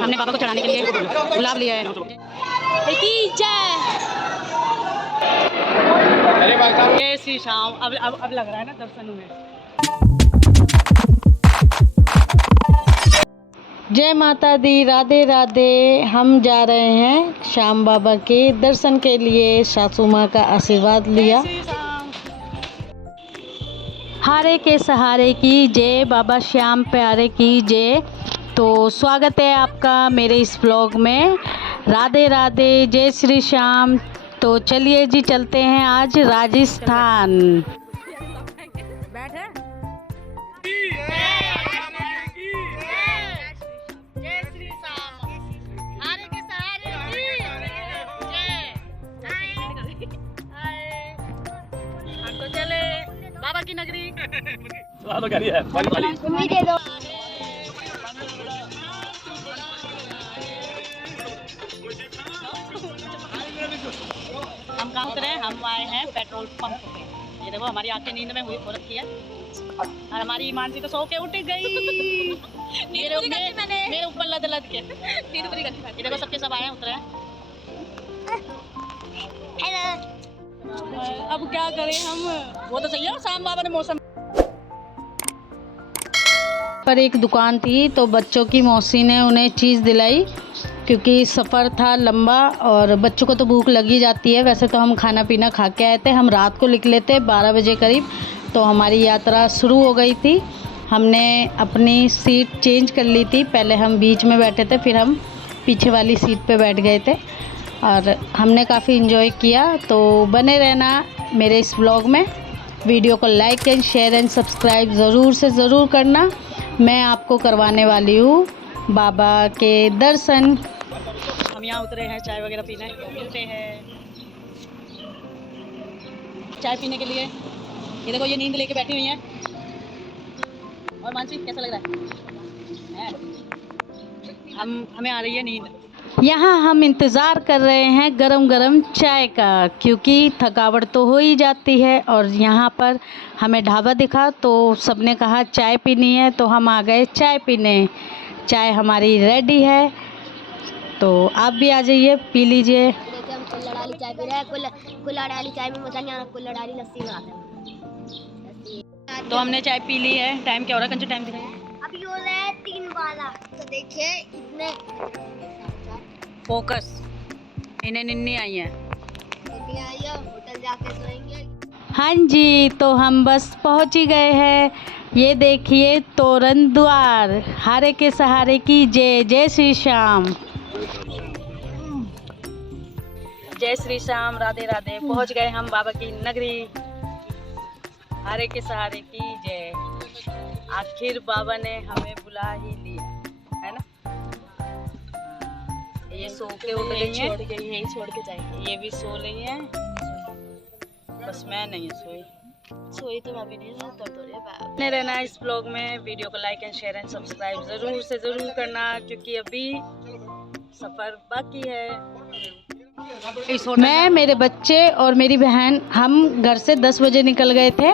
हमने बाबा को चढ़ाने के लिए गुलाब लिया है। जय श्री श्याम। अब लग रहा है ना दर्शन में। जय माता दी, राधे राधे। हम जा रहे हैं श्याम बाबा के दर्शन के लिए। सासू माँ का आशीर्वाद लिया। हारे के सहारे की जय, बाबा श्याम प्यारे की जय। तो स्वागत है आपका मेरे इस ब्लॉग में। राधे राधे, जय श्री श्याम। तो चलिए जी, चलते हैं आज राजस्थान। बाबा की नगरी। हम कहाँ उतरे? हम आए हैं पेट्रोल पंप पे। ये देखो हमारी आंखें नींद में हुई हो रखी है और हमारी मानसी तो सो के उठ गई। मेरे ऊपर लद लद के ये देखो सबके सब आए हैं, उतरे हैं। अब क्या करें हम? वो तो सही है, श्याम बाबा ने मौसम पर एक दुकान थी तो बच्चों की मौसी ने उन्हें चीज़ दिलाई, क्योंकि सफ़र था लंबा और बच्चों को तो भूख लगी जाती है। वैसे तो हम खाना पीना खा के आए थे। हम रात को निकले थे 12 बजे करीब, तो हमारी यात्रा शुरू हो गई थी। हमने अपनी सीट चेंज कर ली थी। पहले हम बीच में बैठे थे, फिर हम पीछे वाली सीट पे बैठ गए थे और हमने काफ़ी इन्जॉय किया। तो बने रहना मेरे इस ब्लॉग में। वीडियो को like and share and subscribe ज़रूर से ज़रूर करना। मैं आपको करवाने वाली हूँ बाबा के दर्शन। हम यहाँ उतरे हैं चाय वगैरह पीने मिलते हैं। चाय पीने के लिए ये देखो, ये नींद लेके बैठी हुई हैं। और मानसी कैसा लग रहा है? हमें आ रही है नींद। यहाँ हम इंतज़ार कर रहे हैं गरम गरम चाय का, क्योंकि थकावट तो हो ही जाती है। और यहाँ पर हमें ढाबा दिखा तो सबने कहा चाय पीनी है, तो हम आ गए चाय पीने। चाय हमारी रेडी है, तो आप भी आ जाइए, पी लीजिए। देखिए हम कुल्हड़ वाली चाय पी रहे हैं। कुल्हड़ वाली चाय में मजा नहीं आ रहा, कुल्हड़ वाली लस्सी बनाते हैं। तो हमने चाय पी ली है। टाइम क्या हो रहा है? कंचू टाइम दिखाइए। अभी हो रहा है 3:12। तो देखिए इतने फोकस इन्हें निन्नी आई है। होटल जाके सोएंगे। हाँ जी, तो हम बस पहुँच ही गए हैं। ये देखिए तोरण द्वार। हारे के सहारे की जय, जय श्री श्याम। जय श्री श्याम, राधे राधे। पहुंच गए हम बाबा की नगरी। हारे के सहारे की जय। आखिर बाबा ने हमें बुला ही लिया, है ना? ये सो के उठ गई हैं, यहीं छोड़ के जाएंगे। ये भी सो रही हैं, बस मैं नहीं सोई तो मैं भी नहीं बने रहना इस ब्लॉग में। वीडियो को like and share and subscribe ज़रूर से ज़रूर करना, क्योंकि अभी सफ़र बाकी है। मैं, मेरे बच्चे और मेरी बहन, हम घर से 10 बजे निकल गए थे।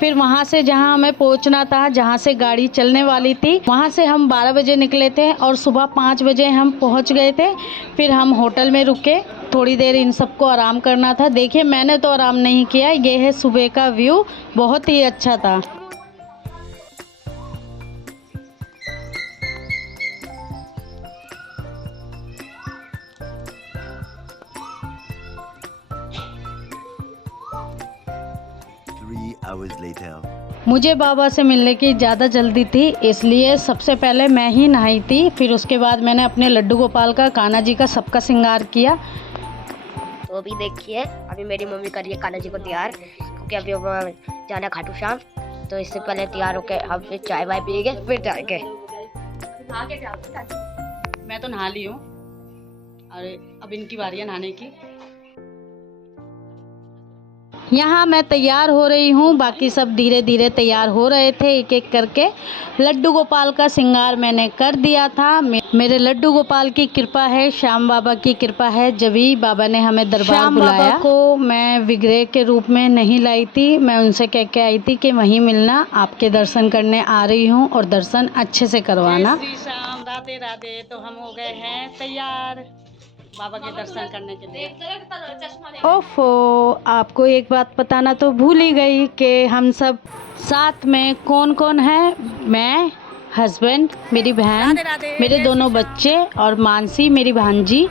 फिर वहाँ से जहाँ हमें पहुँचना था, जहाँ से गाड़ी चलने वाली थी, वहाँ से हम 12 बजे निकले थे और सुबह 5 बजे हम पहुँच गए थे। फिर हम होटल में रुके, थोड़ी देर इन सबको आराम करना था। देखिए मैंने तो आराम नहीं किया। ये है सुबह का व्यू, बहुत ही अच्छा था। मुझे बाबा से मिलने की ज़्यादा जल्दी थी, इसलिए सबसे पहले मैं ही नहाई थी। फिर उसके बाद मैंने अपने लड्डू गोपाल का, कान्हा जी का, सबका श्रृंगार किया। तो अभी देखिए, अभी मेरी मम्मी कर रही है कान्हा जी को तैयार, क्योंकि अभी हम जाना खाटू श्याम। तो इससे पहले तैयार होके हम फिर चाय वाय पिएंगे, फिर जाएंगे। मैं तो नहा ली हूँ और अब इनकी बारी है नहाने की। यहाँ मैं तैयार हो रही हूँ, बाकी सब धीरे धीरे तैयार हो रहे थे एक एक करके। लड्डू गोपाल का श्रृंगार मैंने कर दिया था। मेरे लड्डू गोपाल की कृपा है, श्याम बाबा की कृपा है, जभी बाबा ने हमें दरबार बुलाया। बाबा को मैं विग्रह के रूप में नहीं लाई थी, मैं उनसे कह के आई थी कि वहीं मिलना, आपके दर्शन करने आ रही हूँ और दर्शन अच्छे से करवाना। श्री श्याम, राधे राधे। तो हम हो गए हैं तैयार बाबा के दर्शन करने के लिए। ओफो, आपको एक बात बताना तो भूल ही गई कि हम सब साथ में कौन कौन है। मैं, हस्बैंड, मेरी बहन, मेरे दोनों बच्चे और मानसी मेरी भांजी,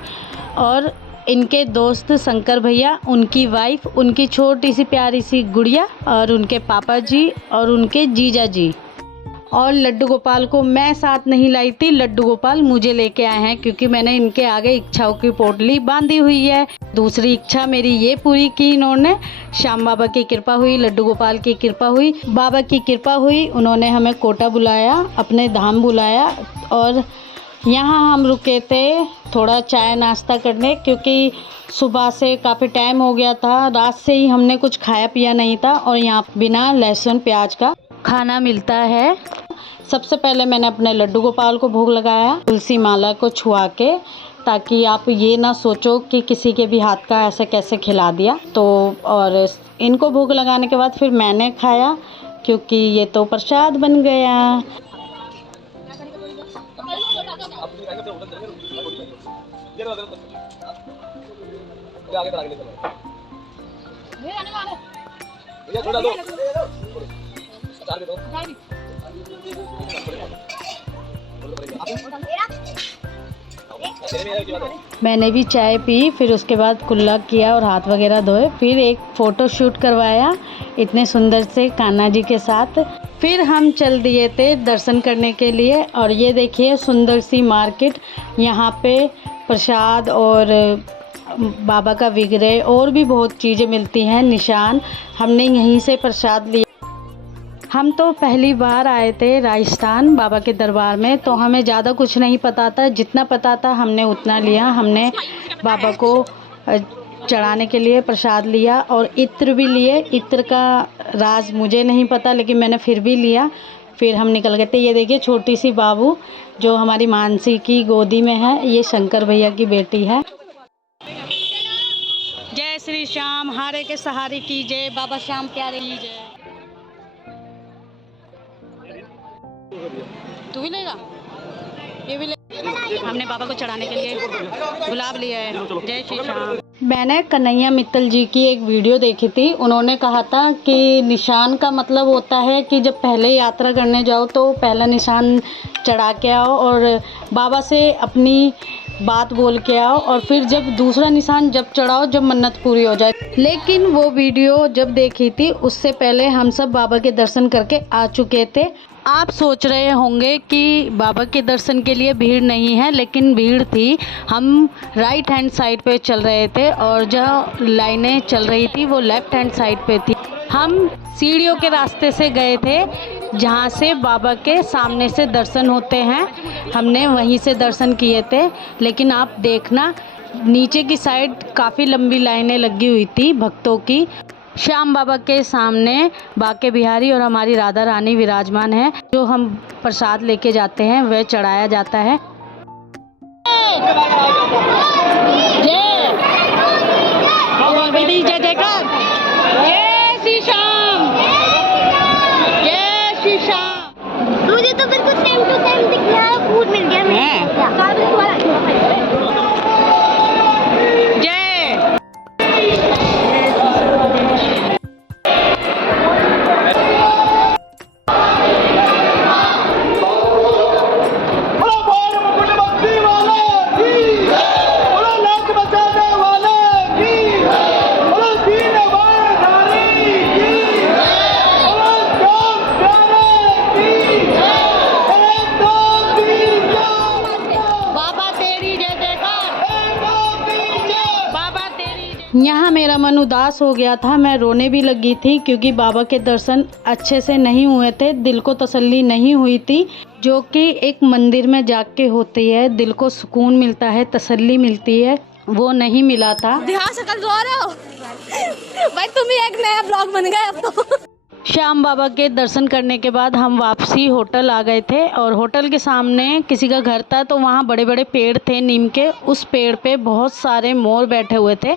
और इनके दोस्त शंकर भैया, उनकी वाइफ, उनकी छोटी सी प्यारी सी गुड़िया, और उनके पापा जी और उनके जीजा जी। और लड्डू गोपाल को मैं साथ नहीं लाई थी, लड्डू गोपाल मुझे लेके आए हैं क्योंकि मैंने इनके आगे इच्छाओं की पोटली बांधी हुई है। दूसरी इच्छा मेरी ये पूरी की इन्होंने। श्याम बाबा की कृपा हुई, लड्डू गोपाल की कृपा हुई, बाबा की कृपा हुई, उन्होंने हमें कोटा बुलाया, अपने धाम बुलाया। और यहाँ हम रुके थे थोड़ा चाय नाश्ता करने, क्योंकि सुबह से काफ़ी टाइम हो गया था, रात से ही हमने कुछ खाया पिया नहीं था। और यहाँ बिना लहसुन प्याज का खाना मिलता है। सबसे पहले मैंने अपने लड्डू गोपाल को भोग लगाया, तुलसी माला को छुआ के, ताकि आप ये ना सोचो कि किसी के भी हाथ का ऐसे कैसे खिला दिया। तो और इनको भोग लगाने के बाद फिर मैंने खाया, क्योंकि ये तो प्रसाद बन गया। मैंने भी चाय पी, फिर उसके बाद कुल्ला किया और हाथ वगैरह धोए, फिर एक फ़ोटो शूट करवाया इतने सुंदर से कान्हा जी के साथ। फिर हम चल दिए थे दर्शन करने के लिए। और ये देखिए सुंदर सी मार्केट, यहाँ पे प्रसाद और बाबा का विग्रह और भी बहुत चीज़ें मिलती हैं, निशान। हमने यहीं से प्रसाद लिया। हम तो पहली बार आए थे राजस्थान बाबा के दरबार में, तो हमें ज़्यादा कुछ नहीं पता था, जितना पता था हमने उतना लिया। हमने बाबा को चढ़ाने के लिए प्रसाद लिया और इत्र भी लिए। इत्र का राज मुझे नहीं पता, लेकिन मैंने फिर भी लिया। फिर हम निकल गए थे। ये देखिए छोटी सी बाबू जो हमारी मानसी की गोदी में है, ये शंकर भैया की बेटी है। जय श्री श्याम, हारे के सहारे की जय, बाबा श्याम प्यारे की जय। तू भी लेगा? ये भी ले। हमने बाबा को चढ़ाने के लिए गुलाब लिया है। जय श्री श्याम। मैंने कन्हैया मित्तल जी की एक वीडियो देखी थी, उन्होंने कहा था कि निशान का मतलब होता है कि जब पहले यात्रा करने जाओ तो पहला निशान चढ़ा के आओ और बाबा से अपनी बात बोल के आओ, और फिर जब दूसरा निशान जब चढ़ाओ जब मन्नत पूरी हो जाए। लेकिन वो वीडियो जब देखी थी उससे पहले हम सब बाबा के दर्शन करके आ चुके थे। आप सोच रहे होंगे कि बाबा के दर्शन के लिए भीड़ नहीं है, लेकिन भीड़ थी। हम राइट हैंड साइड पे चल रहे थे और जहाँ लाइनें चल रही थी वो लेफ्ट हैंड साइड पे थी। हम सीढ़ियों के रास्ते से गए थे जहाँ से बाबा के सामने से दर्शन होते हैं, हमने वहीं से दर्शन किए थे। लेकिन आप देखना नीचे की साइड काफ़ी लंबी लाइनें लगी हुई थी भक्तों की। श्याम बाबा के सामने बाके बिहारी और हमारी राधा रानी विराजमान है। जो हम प्रसाद लेके जाते हैं वह चढ़ाया जाता है। जय जय जयकार, जय श्री श्याम, जय श्री श्याम। मुझे तो बिल्कुल टाइम टू टाइम दिख रहा है, फूड मिल गया मैं। यहाँ मेरा मन उदास हो गया था, मैं रोने भी लगी थी क्योंकि बाबा के दर्शन अच्छे से नहीं हुए थे, दिल को तसल्ली नहीं हुई थी, जो कि एक मंदिर में जाके होती है। दिल को सुकून मिलता है, तसल्ली मिलती है। वो नहीं मिला था। ध्यान से कर रो रहे हो भाई, तुम ही एक नया ब्लॉग बन गए अब तो। श्याम बाबा के दर्शन करने के बाद हम वापसी होटल आ गए थे और होटल के सामने किसी का घर था, तो वहाँ बड़े बड़े पेड़ थे नीम के। उस पेड़ पे बहुत सारे मोर बैठे हुए थे,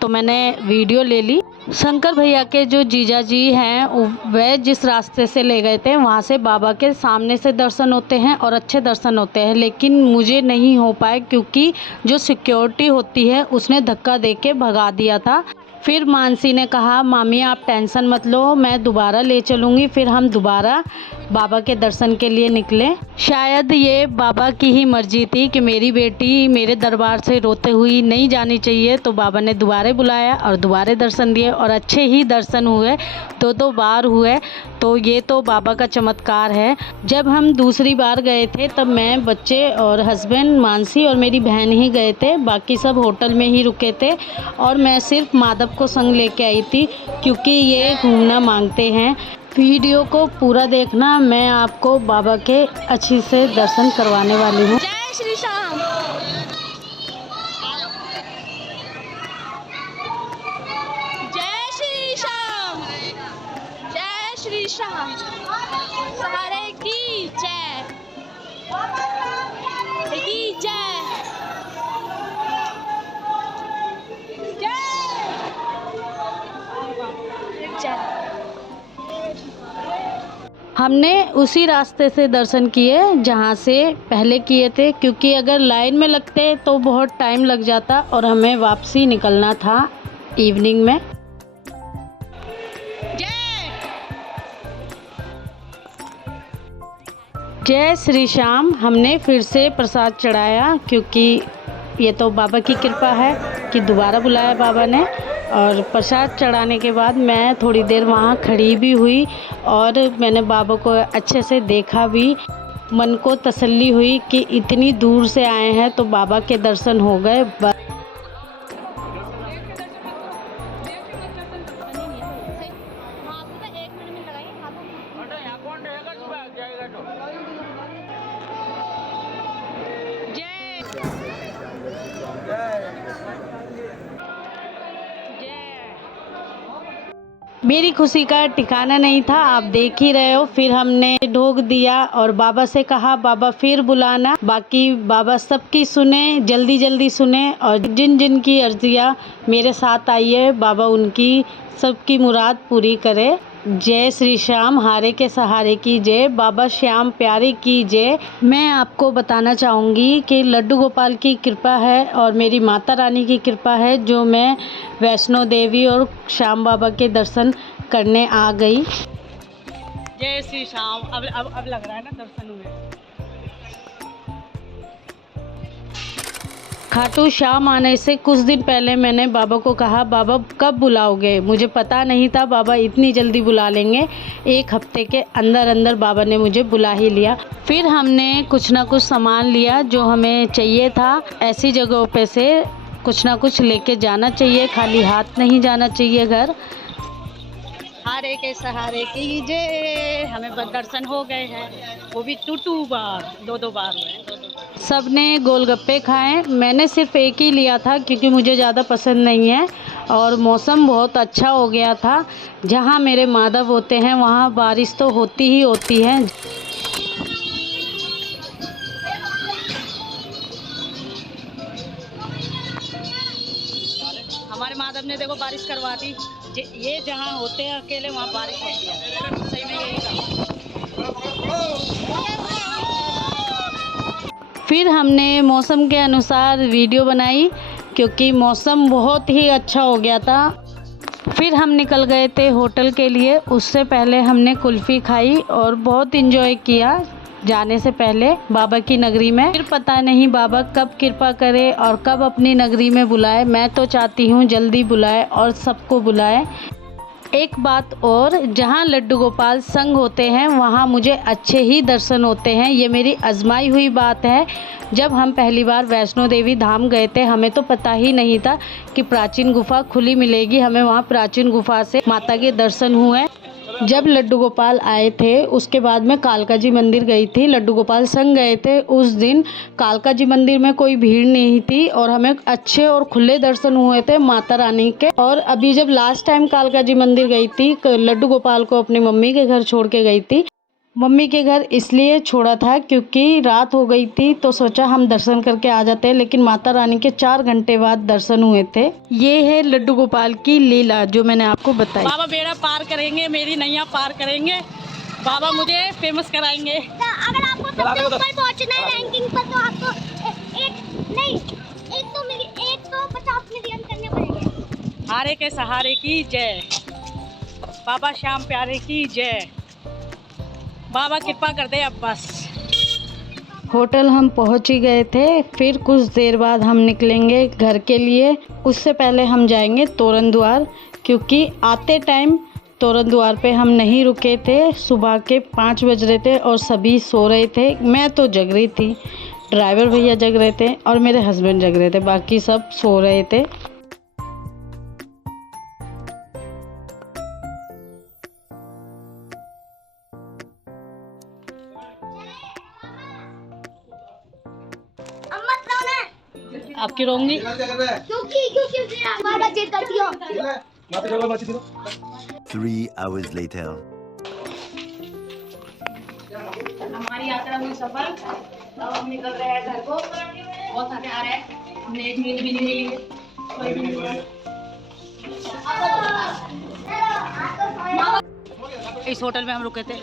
तो मैंने वीडियो ले ली। शंकर भैया के जो जीजा जी हैं वह जिस रास्ते से ले गए थे वहाँ से बाबा के सामने से दर्शन होते हैं और अच्छे दर्शन होते हैं, लेकिन मुझे नहीं हो पाए क्योंकि जो सिक्योरिटी होती है उसने धक्का दे के भगा दिया था। फिर मानसी ने कहा मामी आप टेंशन मत लो, मैं दोबारा ले चलूँगी। फिर हम दोबारा बाबा के दर्शन के लिए निकले। शायद ये बाबा की ही मर्जी थी कि मेरी बेटी मेरे दरबार से रोते हुई नहीं जानी चाहिए, तो बाबा ने दोबारा बुलाया और दोबारा दर्शन दिए और अच्छे ही दर्शन हुए, दो बार हुए। तो ये तो बाबा का चमत्कार है। जब हम दूसरी बार गए थे तब मैं, बच्चे और हस्बैंड, मानसी और मेरी बहन ही गए थे, बाकी सब होटल में ही रुके थे और मैं सिर्फ माधव को संग लेके आई थी क्योंकि ये घूमना मांगते हैं। वीडियो को पूरा देखना, मैं आपको बाबा के अच्छी से दर्शन करवाने वाली हूँ। जय श्री श्याम। जय श्री श्याम। जय श्री श्याम। सहारे की जय की जय। हमने उसी रास्ते से दर्शन किए जहाँ से पहले किए थे, क्योंकि अगर लाइन में लगते तो बहुत टाइम लग जाता और हमें वापसी निकलना था इवनिंग में। जय श्री श्याम। हमने फिर से प्रसाद चढ़ाया क्योंकि ये तो बाबा की कृपा है कि दोबारा बुलाया बाबा ने। और प्रसाद चढ़ाने के बाद मैं थोड़ी देर वहाँ खड़ी भी हुई और मैंने बाबा को अच्छे से देखा भी। मन को तसल्ली हुई कि इतनी दूर से आए हैं तो बाबा के दर्शन हो गए। मेरी खुशी का ठिकाना नहीं था, आप देख ही रहे हो। फिर हमने ढोक दिया और बाबा से कहा बाबा फिर बुलाना। बाकी बाबा सबकी सुने, जल्दी जल्दी सुने और जिन जिन की अर्जियाँ मेरे साथ आई है बाबा उनकी सबकी मुराद पूरी करे। जय श्री श्याम, हारे के सहारे की जय, बाबा श्याम प्यारे की जय। मैं आपको बताना चाहूँगी कि लड्डू गोपाल की कृपा है और मेरी माता रानी की कृपा है जो मैं वैष्णो देवी और श्याम बाबा के दर्शन करने आ गई। जय श्री श्याम। अब लग रहा है ना दर्शन हुए। खाटू श्याम आने से कुछ दिन पहले मैंने बाबा को कहा बाबा कब बुलाओगे, मुझे पता नहीं था बाबा इतनी जल्दी बुला लेंगे। एक हफ्ते के अंदर अंदर बाबा ने मुझे बुला ही लिया। फिर हमने कुछ ना कुछ सामान लिया जो हमें चाहिए था। ऐसी जगहों पे से कुछ ना कुछ लेके जाना चाहिए, खाली हाथ नहीं जाना चाहिए घर। हारे के सहारे की जय। हमें दर्शन हो गए हैं, वो भी टू बार, दो बार हुए। सब ने गोलगप्पे खाए, मैंने सिर्फ एक ही लिया था क्योंकि मुझे ज़्यादा पसंद नहीं है। और मौसम बहुत अच्छा हो गया था। जहाँ मेरे माधव होते हैं वहाँ बारिश तो होती ही होती है। हमारे माधव ने देखो बारिश करवा दी। ये जहाँ होते हैं अकेले वहाँ बारिश होती है। सही में यही था। फिर हमने मौसम के अनुसार वीडियो बनाई क्योंकि मौसम बहुत ही अच्छा हो गया था। फिर हम निकल गए थे होटल के लिए। उससे पहले हमने कुल्फ़ी खाई और बहुत इन्जॉय किया जाने से पहले बाबा की नगरी में। फिर पता नहीं बाबा कब कृपा करे और कब अपनी नगरी में बुलाए। मैं तो चाहती हूँ जल्दी बुलाए और सबको बुलाए। एक बात और, जहाँ लड्डू गोपाल संग होते हैं वहाँ मुझे अच्छे ही दर्शन होते हैं। ये मेरी आजमाई हुई बात है। जब हम पहली बार वैष्णो देवी धाम गए थे हमें तो पता ही नहीं था कि प्राचीन गुफा खुली मिलेगी। हमें वहाँ प्राचीन गुफा से माता के दर्शन हुए। जब लड्डू गोपाल आए थे उसके बाद मैं कालका जी मंदिर गई थी, लड्डू गोपाल संग गए थे। उस दिन कालका जी मंदिर में कोई भीड़ नहीं थी और हमें अच्छे और खुले दर्शन हुए थे माता रानी के। और अभी जब लास्ट टाइम कालका जी मंदिर गई थी, लड्डू गोपाल को अपनी मम्मी के घर छोड़ के गई थी। मम्मी के घर इसलिए छोड़ा था क्योंकि रात हो गई थी, तो सोचा हम दर्शन करके आ जाते हैं, लेकिन माता रानी के 4 घंटे बाद दर्शन हुए थे। ये है लड्डू गोपाल की लीला जो मैंने आपको बताई। बाबा बेड़ा पार करेंगे, मेरी नैया पार करेंगे, बाबा मुझे फेमस कराएंगे। अगर आपको सबसे ऊपर पहुंचना है रैंकिंग पर तो आपको 150 मिलियन करने पड़ेंगे। हारे के सहारे की जय, बाबा श्याम प्यारे की जय, बाबा कृपा कर दे अब बस। होटल हम पहुंच ही गए थे, फिर कुछ देर बाद हम निकलेंगे घर के लिए। उससे पहले हम जाएंगे तोरण द्वार, क्योंकि आते टाइम तोरण द्वार पे हम नहीं रुके थे। सुबह के 5 बज रहे थे और सभी सो रहे थे। मैं तो जग रही थी, ड्राइवर भैया जग रहे थे और मेरे हस्बैंड जग रहे थे, बाकी सब सो रहे थे। आपकी रोंगी क्योंकि हमारा जेल कर दिया। 3 hours later. हमारी यात्रा में सफल। अब हम निकल रहे हैं घर को। बहुत थके आ रहे हैं, हमने एक नींद भी नहीं ली। इस होटल में हम रुके थे।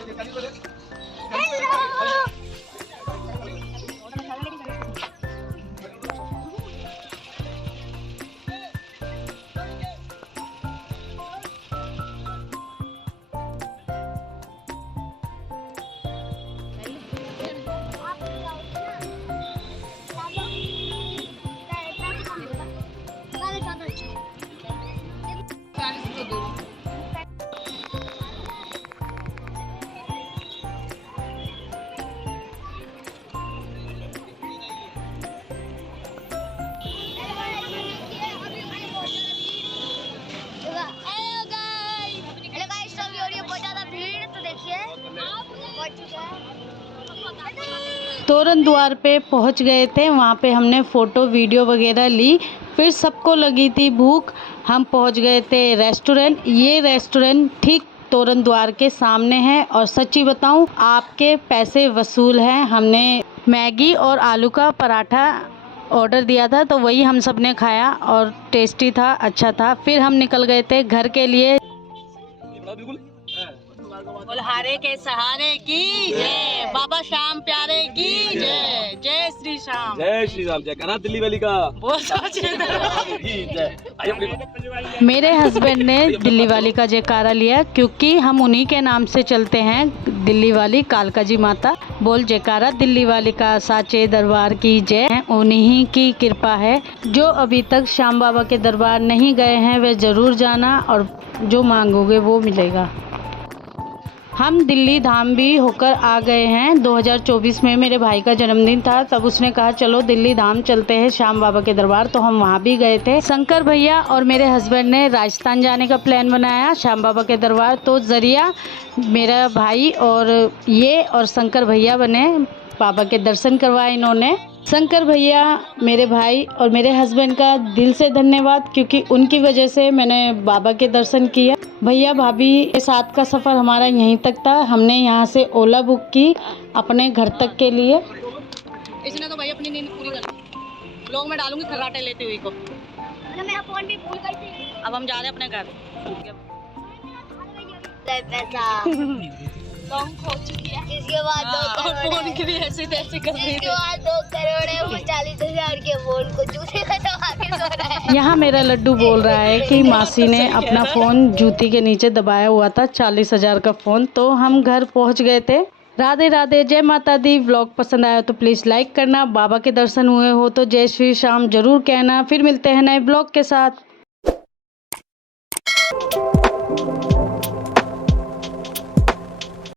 तोरण द्वार पे पहुंच गए थे, वहाँ पे हमने फ़ोटो वीडियो वगैरह ली। फिर सबको लगी थी भूख, हम पहुंच गए थे रेस्टोरेंट। ये रेस्टोरेंट ठीक तोरण द्वार के सामने है और सच्ची बताऊं आपके पैसे वसूल हैं। हमने मैगी और आलू का पराठा ऑर्डर दिया था, तो वही हम सब ने खाया और टेस्टी था, अच्छा था। फिर हम निकल गए थे घर के लिए। बोल हारे के सहारे की जय, बाबा श्याम प्यारे की जय, जय श्री श्याम, जय श्री राम, जय करा दिल्ली वाली का बहुत सोचे। मेरे हस्बैंड ने दिल्ली वाली का जयकारा लिया, क्योंकि हम उन्हीं के नाम से चलते हैं, दिल्ली वाली कालका जी माता। बोल जयकारा दिल्ली वाली का, साचे दरबार की जय। उन्हीं की कृपा है। जो अभी तक श्याम बाबा के दरबार नहीं गए हैं वे ज़रूर जाना, और जो मांगोगे वो मिलेगा। हम दिल्ली धाम भी होकर आ गए हैं। 2024 में मेरे भाई का जन्मदिन था, तब उसने कहा चलो दिल्ली धाम चलते हैं श्याम बाबा के दरबार, तो हम वहाँ भी गए थे। शंकर भैया और मेरे हस्बैंड ने राजस्थान जाने का प्लान बनाया श्याम बाबा के दरबार, तो ज़रिया मेरा भाई और ये और शंकर भैया बने। बाबा के दर्शन करवाए इन्होंने। शंकर भैया, मेरे भाई और मेरे हस्बैंड का दिल से धन्यवाद, क्योंकि उनकी वजह से मैंने बाबा के दर्शन किया। भैया भाभी के साथ का सफ़र हमारा यहीं तक था। हमने यहाँ से ओला बुक की अपने घर तक के लिए। इसने तो भाई अपनी नींद पूरी कर ली। ब्लॉग में डालूंगी खर्राटे लेते हुए को। मेरा फोन भी भूल गई थी। अब हम जा रहे हैं अपने घर। लॉन्ग खो चुकी है। इसके बाद 2 करोड़ फोन के लिए ऐसे तैसे कर रही इसके बाद 2 करोड़ 40,000 के फोन को जूते में दबा के सो रहा है। यहाँ मेरा लड्डू बोल रहा है कि मासी ने अपना फ़ोन जूती के नीचे दबाया हुआ था, 40,000 का फ़ोन। तो हम घर पहुँच गए थे। राधे राधे, जय माता दी। व्लॉग पसंद आया तो प्लीज़ लाइक करना। बाबा के दर्शन हुए हो तो जय श्री श्याम ज़रूर कहना। फिर मिलते हैं नए ब्लॉग के साथ।